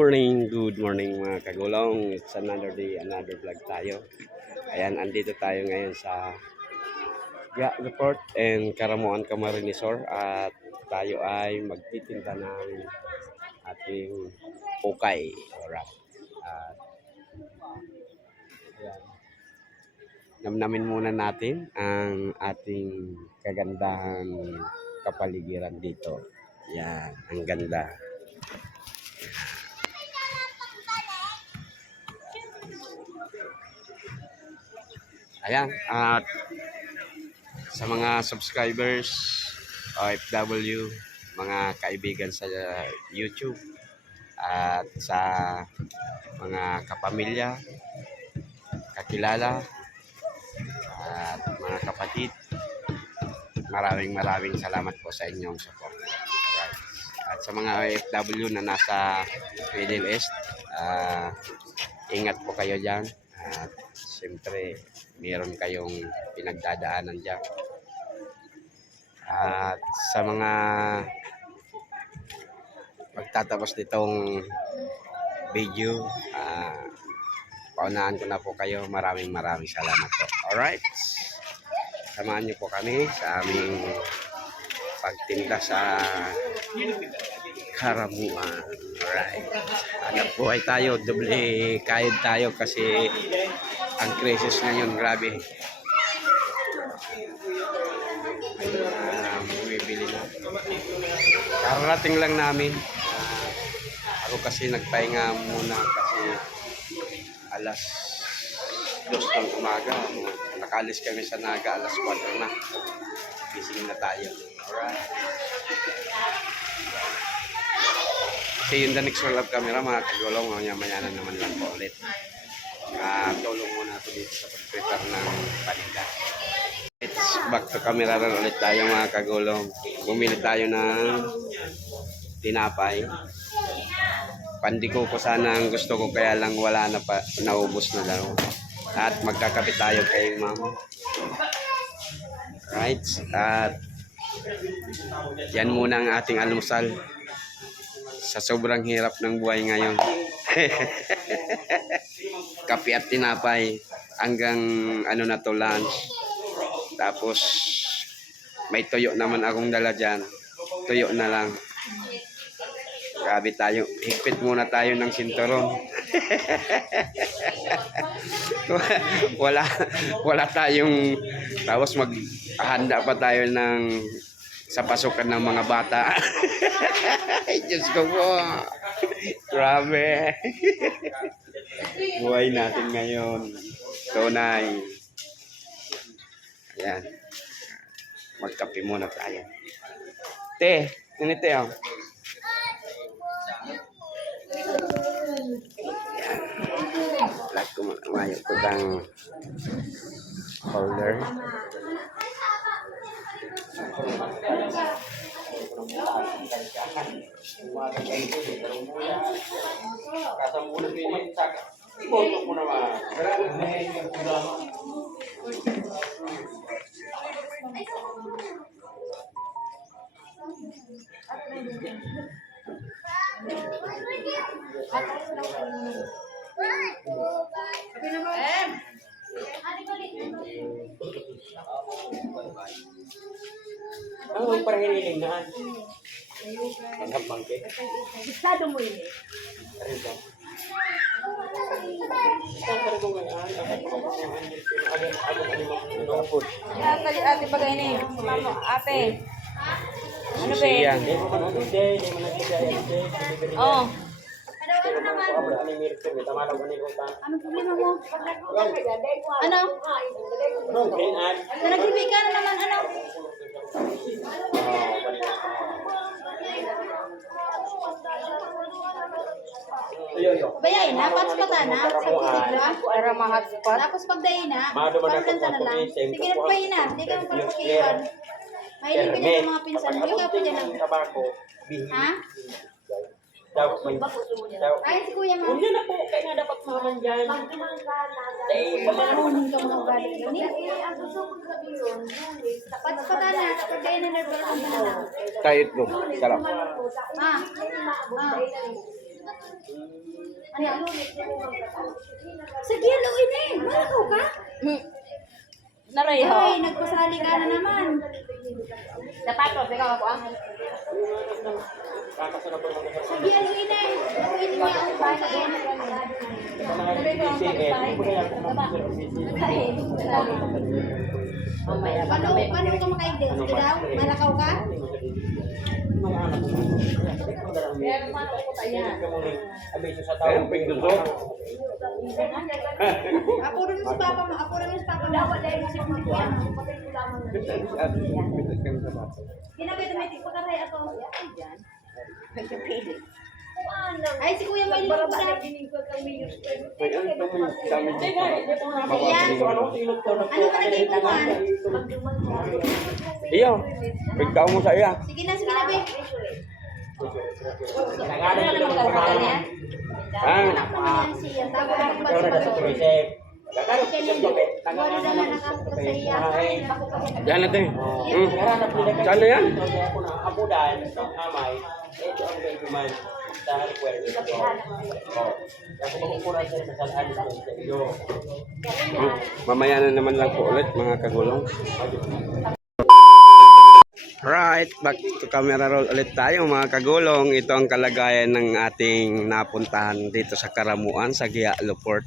good morning mga kagulong. It's another day, another vlog tayo. Ayan, andito tayo ngayon sa Report and Karamuan Camarines at tayo ay magtitinda ng ating ukay. Alright. At ayan, namnamin muna natin ang ating kagandahang kapaligiran dito. Yan, ang ganda. Ayan, at sa mga subscribers, OFW, mga kaibigan sa YouTube, at sa mga kapamilya, kakilala, at mga kapatid, maraming salamat po sa inyong support. Right. At sa mga OFW na nasa Middle East, ingat po kayo dyan. At siyempre, meron kayong pinagdadaanan dyan. At sa mga pagtatapos nitong video, paunahan ko na po kayo. Maraming salamat po. Alright. Samahan niyo po kami sa aming pagtinda sa Karamuan. Alright. Hanap buhay tayo. Doble kayod tayo kasi ang krisis ngayon, grabe. Bumibili na. Kararating lang namin. Ako kasi nagpahinga muna kasi alas 2 ng umaga. Nakalis kami sa Naga, alas 4 na. Gising na tayo. Alright. See you in the next roll of camera mga kagulong. Maya na naman lang po ulit. Tulong muna ako dito sa pag-prepare ng paninda. It's back to camera rin ulit tayo mga kagulong. Bumili tayo ng tinapay. Pandiko ko sana ang gusto ko kaya lang wala na pa, naubos na daw. At magkakapit tayo kay ma'am. Right? At yan muna ang ating almusal. Sa sobrang hirap ng buhay ngayon. Kape at tinapay hanggang ano na to, lunch. Tapos may tuyo naman akong dala dyan. Tuyo na lang. Grabe tayo. Higpit muna tayo ng sinturon. wala tayong, tapos maghahanda pa tayo ng sa pasukan ng mga bata. Diyos ko po. Grabe. Buhay natin ngayon. Tunay. Ayan. Magkape muna tayo. Te, ganito yun. Lag ko mayo ko ng holder. Ang may parahililing na. Ang bangke. Estado mo yun eh. Arito. Ang kargo ngayon. Ate bagay na eh. Ate. Ano ba eh? Hindi mo man hindi mo nagkikaya. Oo. Ano problema mo? Ano? Nag-review ka na naman, ano? Bayain na, patspatan na. Para ma-hotspot. Tapos pagdayin na, pagkanta na lang. Sige na, bayain na. Hindi ka naman pala pakiwan. Mahilig ka niya sa mga pinsan mo. Ikaw pa dyan ang... Ha? Ay, si kuya mo. Hindi na po, kaya nga dapat maman dyan. Marunong ka mga galing yun. Patspatan na, pagdayin na nag-welcome na lang. Kahit mo. Sarap. Ah. Sige, haluin eh. Malakaw ka? Nareho. Ay, nagpasali ka na naman. Sapatos, ikaw ako ang. Kakasarap ang mga Sige, haluin eh. Haluin mo yung bahay na yan. Mamaya pa Paano kami. ka makaigdi? Sige daw, malakaw ka? Abiso sa Ayun, tao. pagduso. Ako rin si Papa mo. Ako rin si Papa mo. Dapat dahil si Papa mo. Kinagay tumitik pa kasi ato. Ay, si Kuya Maylin ko na. Ano ka nag-ipuan? Iyo, pagkaw mo sa iya. Sige na, Be. Ah, Anak naman yan siya. Tapos ako pa siya. Wala naman nakapunta sa iya. yan natin. Saan na yan? Apudan, amay, ito ang gayuman sa request. Ako magkukunan siya sa salaan sa iyo. Mamaya na naman lang po ulit mga kagulong. Right, back to camera roll ulit tayo mga kagulong. Ito ang kalagayan ng ating napuntahan dito sa Karamuan, sa Gialo Port.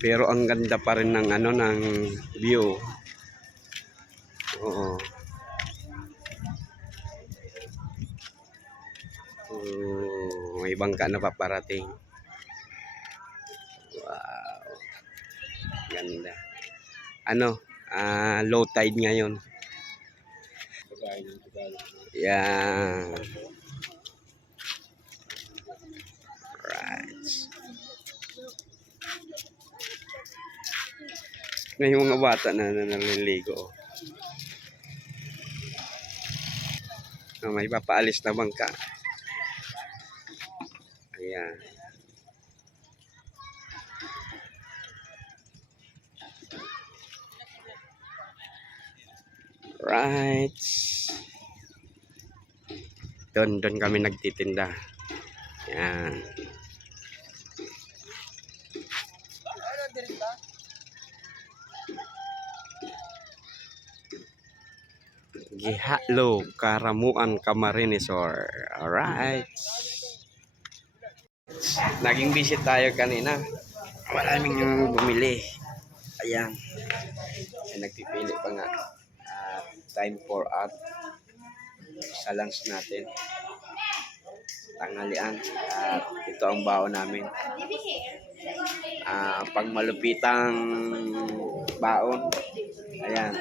Pero ang ganda pa rin ng ano ng view. Oo. May bangka na paparating. Wow. Ganda. Ano? Low tide ngayon. Yeah. Right. Na yung mga bata na naliligo. May papaalis na bangka. Ayan. Right. Doon kami nagtitinda. Ayan. Gihalo, Karamuan, Camarines-Sur. Alright. Naging visit tayo kanina. Maraming bumili. Ayan. Ay, nagpipili pa nga. Time for out. Sa lunch natin. Tanghalian. At ito ang baon namin. Pag malupitang baon. Ayan.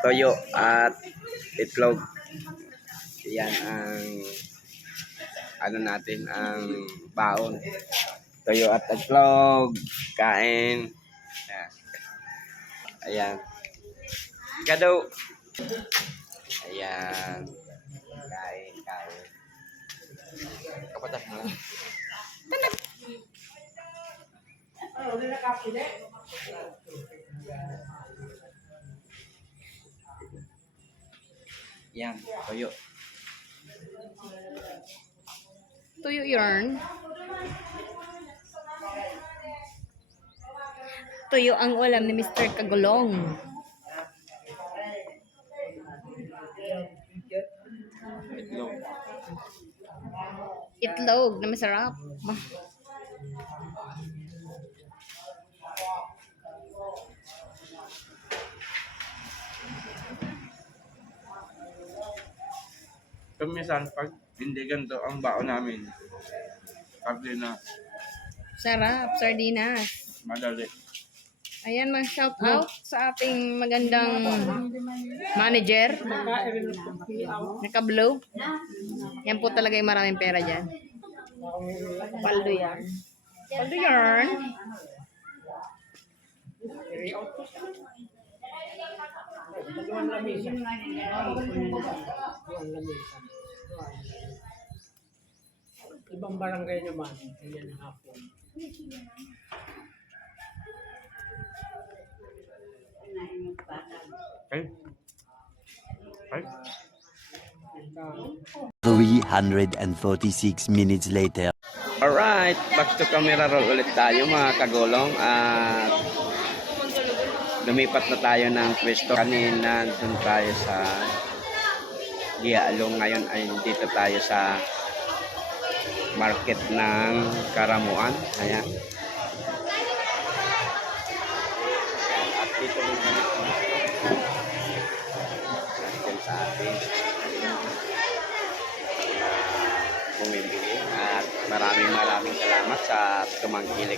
Toyo at itlog. Yan ang ano natin, ang baon. Toyo at itlog. Kain. Ayan. Kado. Ayan. Kain. Kapatas mo lang. Yan, toyo. Tuyo yarn. Tuyo ang ulam ni Mr. Kagulong. Itlog na masarap. Minsan, pag hindi ganito ang baon namin, sabi na, Sarap, sardinas. madali. Ayan, mag-shout out sa ating magandang manager. Naka-blue. Yan po talaga yung maraming pera dyan. Paldo yan. Paldo yarn. Ibang barangay naman, ganyan hapon. Ay. Ay. 346 minutes later. Alright, back to camera roll ulit tayo mga kagulong. At lumipat na tayo ng pwesto. Kanina dun tayo sa Gialong. Ngayon ay dito tayo sa market ng Karamuan. Ayan. At dito rin kami sa atin. Bumibili. At maraming salamat sa tumangkilik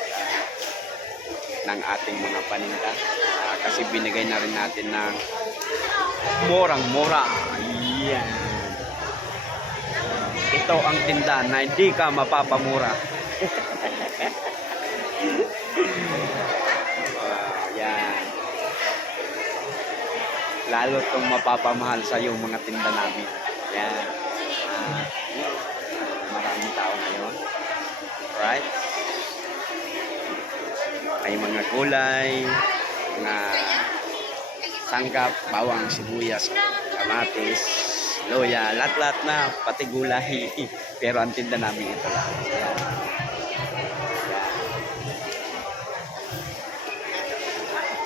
ng ating mga paninda. Kasi binigay na rin natin ng murang-mura. Ayan. Ito ang tinda na hindi ka mapapamura. Yan. Lalo itong mapapamahal sa yung mga tinda namin. Yan. Maraming tao ngayon. Right? May mga gulay, mga sangkap, bawang, sibuyas, kamatis, loya, lahat-lahat na, pati gulay. Pero ang tinda namin ito lang. Yan.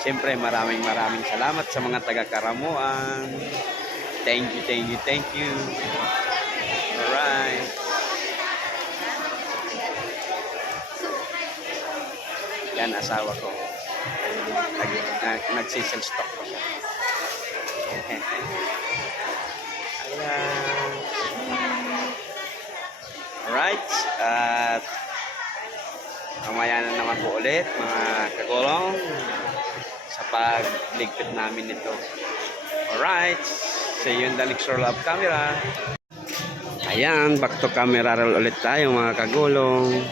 Siyempre, maraming salamat sa mga taga-Karamuan. Thank you. Alright. Yan, asawa ko. Nagsisell stock ko siya. Ayan. Alright. At mamaya na naman po ulit, mga kagulong, sa pagligpit namin ito. Alright. See you in the next roll of camera. Ayan, back to camera roll ulit tayo mga kagulong.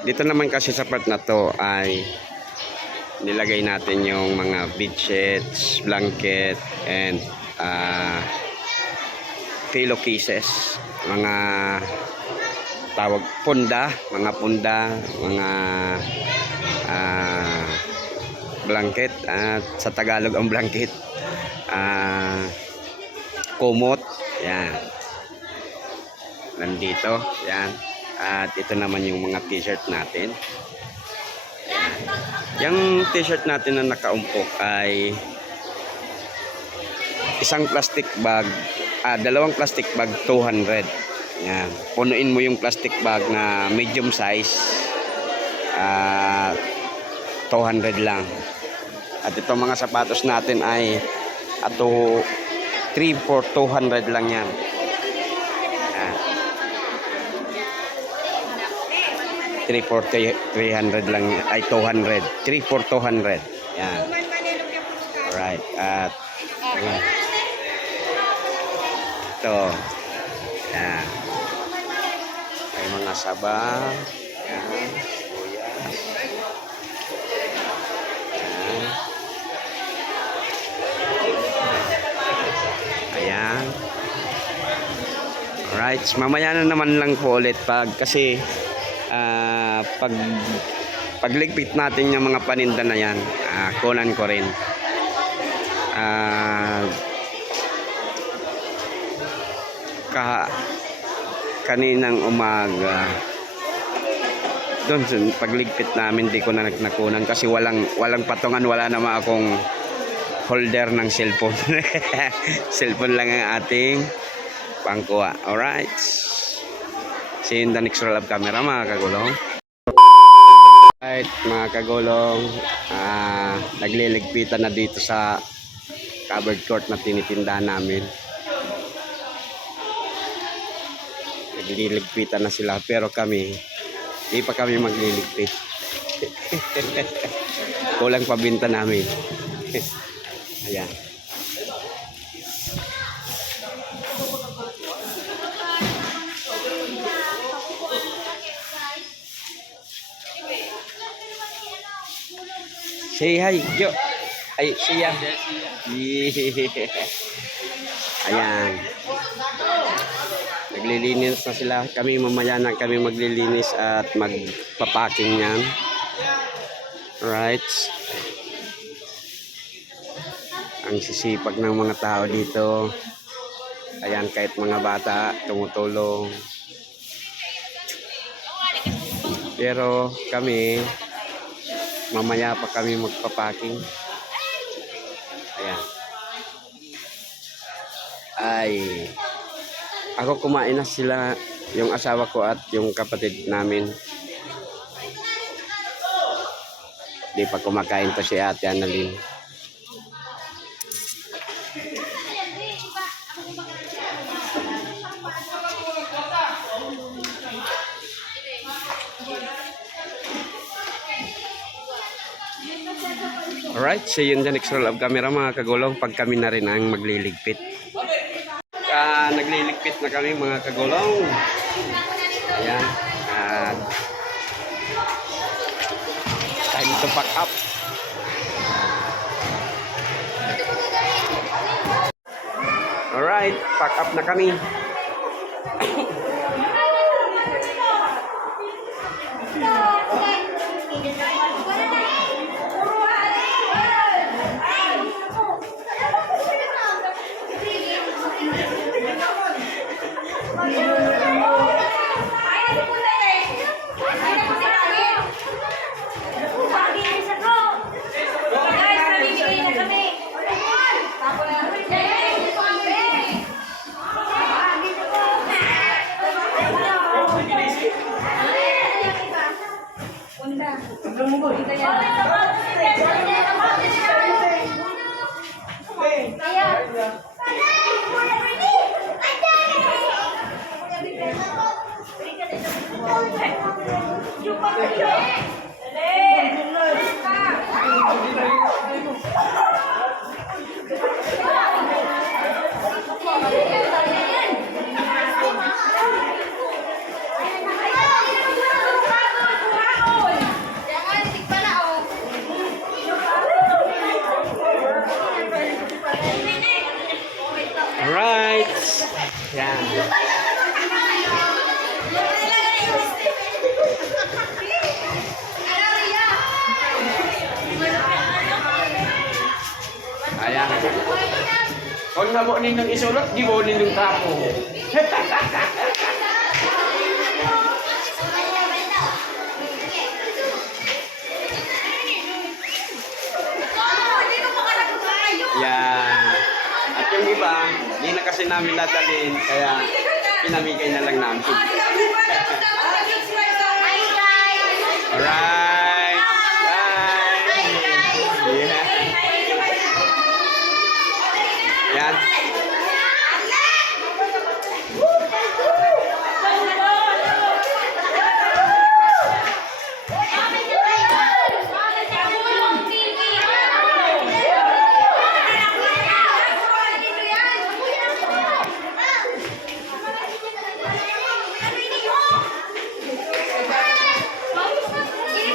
Dito naman kasi sa part na to ay nilagay natin yung mga bedsheets, blanket, and pillowcases. Mga tawag punda, mga blanket, at sa Tagalog ang blanket. Kumot, yan. Nandito, yan. At ito naman yung mga t-shirt natin. Ayan. Yung t-shirt natin na nakaumpok ay dalawang plastic bag 200. Ayan. Punuin mo yung plastic bag na medium size, 200 lang. At itong mga sapatos natin ay 3 for 200 lang yan. 3 for 300 lang, ay 200. 3 for 200. Yan. Alright. At ayan. Ito. Yan. May mga saba. Yan. Sibuyas. Yan. Ayan. Alright. Mamaya na naman lang po ulit kasi pagligpit natin yung mga paninda na yan, kunan ko rin. Kaninang umaga doon pagligpit namin, di ko na nakunan kasi walang patungan, wala naman akong holder ng cellphone. Cellphone lang ang ating pangkuha. Alright. See you in the next roll of camera mga kagulong. Alright mga kagulong, nagliligpitan na dito sa covered court na tinitindahan namin. Nagliligpitan na sila pero kami, hindi pa kami magliligpit. Kulang pabinta namin. Ayan. Say hi, yo. Ay, siya. Yeah. Ayan. Naglilinis na sila. Kami mamaya na kami maglilinis at magpapacking niyan. Right. Ang sisipag ng mga tao dito. Ayan, kahit mga bata, tumutulong. Pero kami, mamaya pa kami magpapaking. Ayan. Ay, ako kumain na sila, yung asawa ko at yung kapatid namin. Di pa kumakain to si Ate Annalyn. Alright, see you in the next roll of camera mga kagulong pag kami na rin ang magliligpit. Nagliligpit na kami mga kagulong. Ayan. Time to pack up. Alright, pack up na kami. Alright. Yan. Ayan. Kung nabo ninyong isulot, di mo ninyong tapo. Yan. At yung iba, hindi na kasi namin nadalhin, kaya pinamigay na lang namin. Alright. Bye. Yeah. Yan. Ini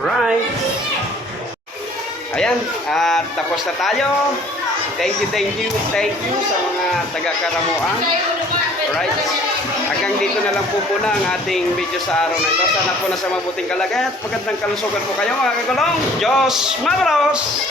Right. Ayan, at tapos na tayo. Thank you sa mga taga-Karamuang. Right. Hanggang dito na lang po muna ang ating video sa araw na ito. Sana po nasa mabuting kalagayan at magandang kalusugan po kayo mga kagulong. Diyos mabalos!